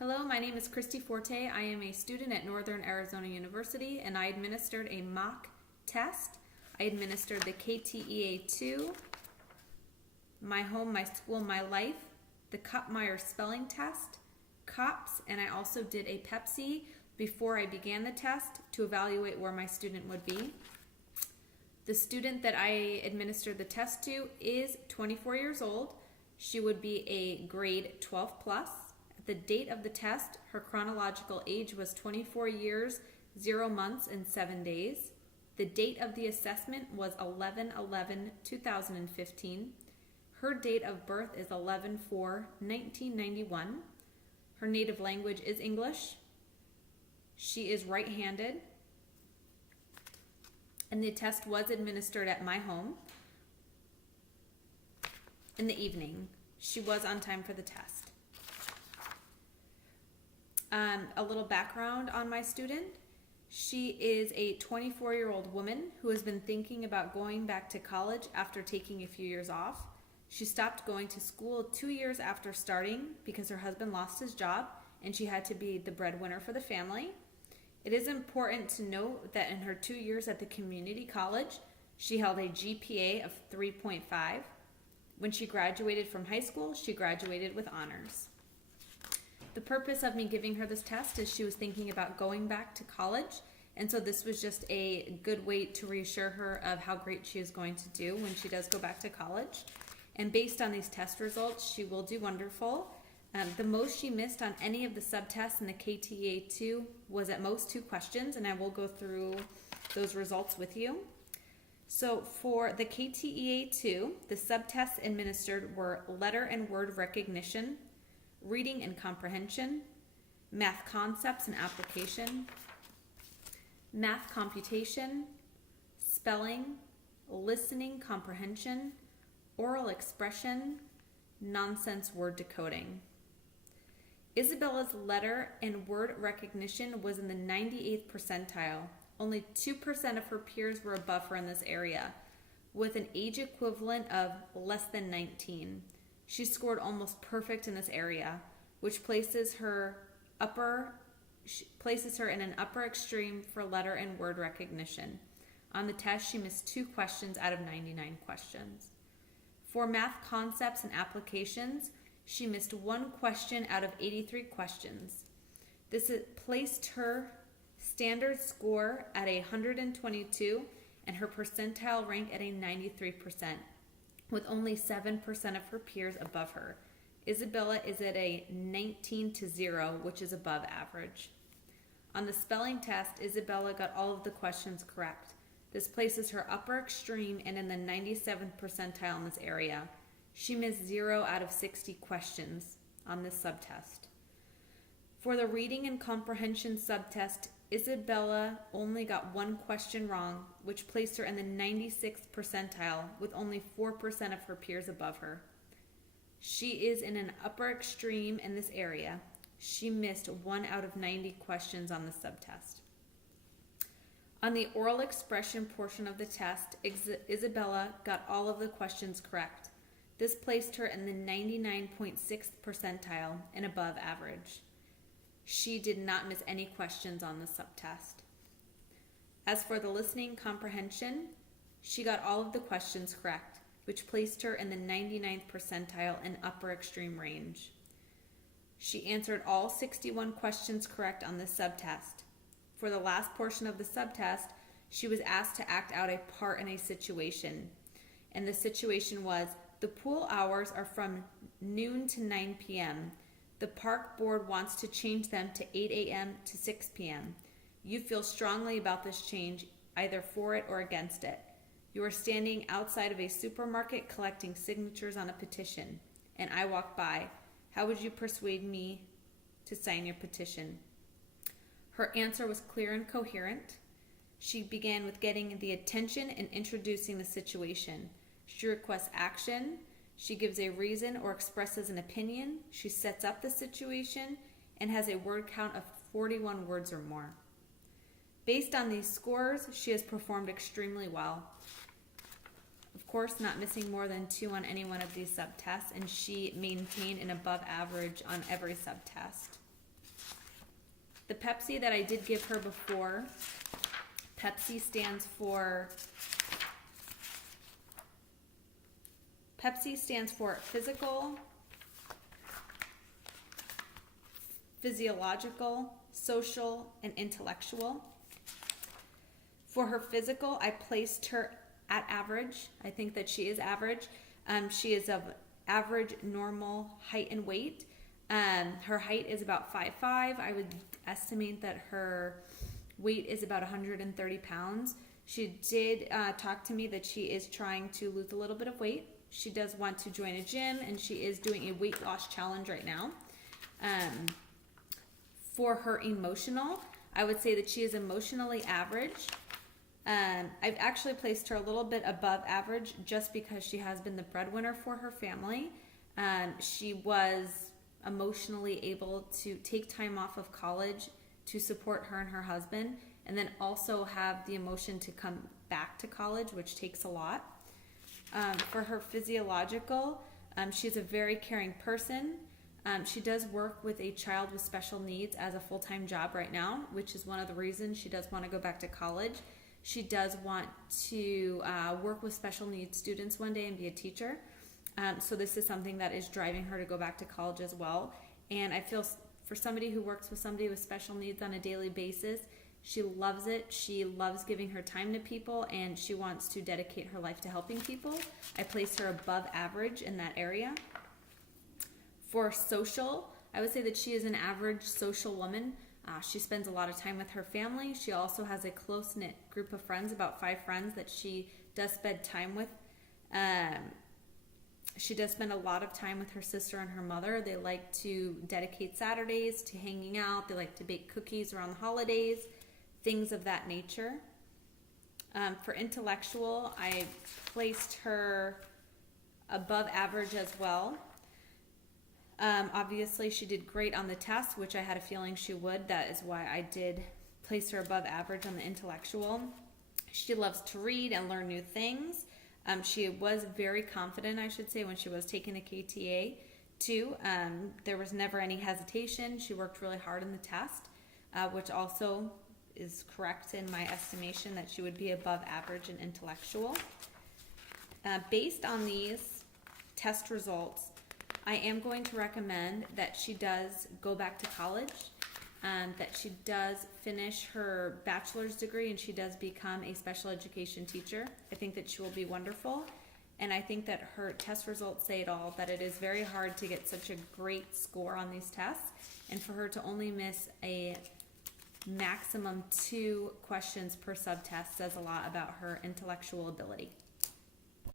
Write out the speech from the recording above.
Hello, my name is Cristie Forte. I am a student at Northern Arizona University, and I administered a mock test. I administered the KTEA2, My Home, My School, My Life, the Kupmeyer spelling test, COPS, and I also did a Pepsi before I began the test to evaluate where my student would be. The student that I administered the test to is 24 years old. She would be a grade 12 plus. At the date of the test, her chronological age was 24 years, 0 months, and 7 days. The date of the assessment was 11/11/2015. Her date of birth is 11/4/1991. Her native language is English. She is right-handed. And the test was administered at my home in the evening. She was on time for the test. A little background on my student. She is a 24-year-old woman who has been thinking about going back to college after taking a few years off. She stopped going to school 2 years after starting because her husband lost his job and she had to be the breadwinner for the family. It is important to note that in her 2 years at the community college, she held a GPA of 3.5. When she graduated from high school, she graduated with honors. The purpose of me giving her this test is she was thinking about going back to college, and so this was just a good way to reassure her of how great she is going to do when she does go back to college. And based on these test results, she will do wonderful. The most she missed on any of the subtests in the KTEA2 was at most 2 questions, and I will go through those results with you. So for the KTEA2, the subtests administered were letter and word recognition, reading and comprehension, math concepts and application, math computation, spelling, listening comprehension, oral expression, nonsense word decoding. Isabella's letter and word recognition was in the 98th percentile. Only 2% of her peers were above her in this area, with an age equivalent of less than 19. She scored almost perfect in this area, which places her in an upper extreme for letter and word recognition. On the test, she missed 2 questions out of 99 questions. For math concepts and applications, she missed 1 question out of 83 questions. This placed her standard score at 122 and her percentile rank at a 93%, with only 7% of her peers above her. Isabella is at a 19-0, which is above average. On the spelling test, Isabella got all of the questions correct. This places her upper extreme and in the 97th percentile in this area. She missed 0 out of 60 questions on this subtest. For the reading and comprehension subtest, Isabella only got 1 question wrong, which placed her in the 96th percentile with only 4% of her peers above her. She is in an upper extreme in this area. She missed 1 out of 90 questions on the subtest. On the oral expression portion of the test, Isabella got all of the questions correct. This placed her in the 99.6th percentile and above average. She did not miss any questions on the subtest. As for the listening comprehension, she got all of the questions correct, which placed her in the 99th percentile and upper extreme range. She answered all 61 questions correct on this subtest. For the last portion of the subtest, she was asked to act out a part in a situation. And the situation was, the pool hours are from noon to 9 p.m. The park board wants to change them to 8 a.m. to 6 p.m. You feel strongly about this change, either for it or against it. You are standing outside of a supermarket collecting signatures on a petition, and I walk by. How would you persuade me to sign your petition? Her answer was clear and coherent. She began with getting the attention and introducing the situation. She requests action. She gives a reason or expresses an opinion. She sets up the situation and has a word count of 41 words or more. Based on these scores, she has performed extremely well. Of course, not missing more than 2 on any one of these subtests, and she maintained an above average on every subtest. The Pepsi that I did give her before, Pepsi stands for physical, physiological, social, and intellectual. For her physical, I placed her at average. I think that she is average. She is of average normal height and weight. Her height is about 5'5". I would estimate that her weight is about 130 pounds. She did talk to me that she is trying to lose a little bit of weight. She does want to join a gym, and she is doing a weight loss challenge right now. For her emotional, I would say that she is emotionally average. I've actually placed her a little bit above average just because she has been the breadwinner for her family. She was emotionally able to take time off of college to support her and her husband, and then also have the emotion to come back to college, which takes a lot. For her physiological, she's a very caring person. She does work with a child with special needs as a full-time job right now, which is one of the reasons she does want to go back to college. She does want to work with special needs students one day and be a teacher. So this is something that is driving her to go back to college as well. And I feel for somebody who works with somebody with special needs on a daily basis, she loves it. She loves giving her time to people, and she wants to dedicate her life to helping people. I place her above average in that area. For social, I would say that she is an average social woman. She spends a lot of time with her family. She also has a close-knit group of friends, about 5 friends that she does spend time with. She does spend a lot of time with her sister and her mother. They like to dedicate Saturdays to hanging out. They like to bake cookies around the holidays, things of that nature. For intellectual, I placed her above average as well. Obviously, she did great on the test, which I had a feeling she would. That is why I did place her above average on the intellectual. She loves to read and learn new things. She was very confident, I should say, when she was taking the KTA too. There was never any hesitation. She worked really hard in the test, which also is correct in my estimation that she would be above average in intellectual. Based on these test results, I am going to recommend that she does go back to college, that she does finish her bachelor's degree, and she does become a special education teacher. I think that she will be wonderful, and I think that her test results say it all, that it is very hard to get such a great score on these tests, and for her to only miss a maximum 2 questions per subtest says a lot about her intellectual ability.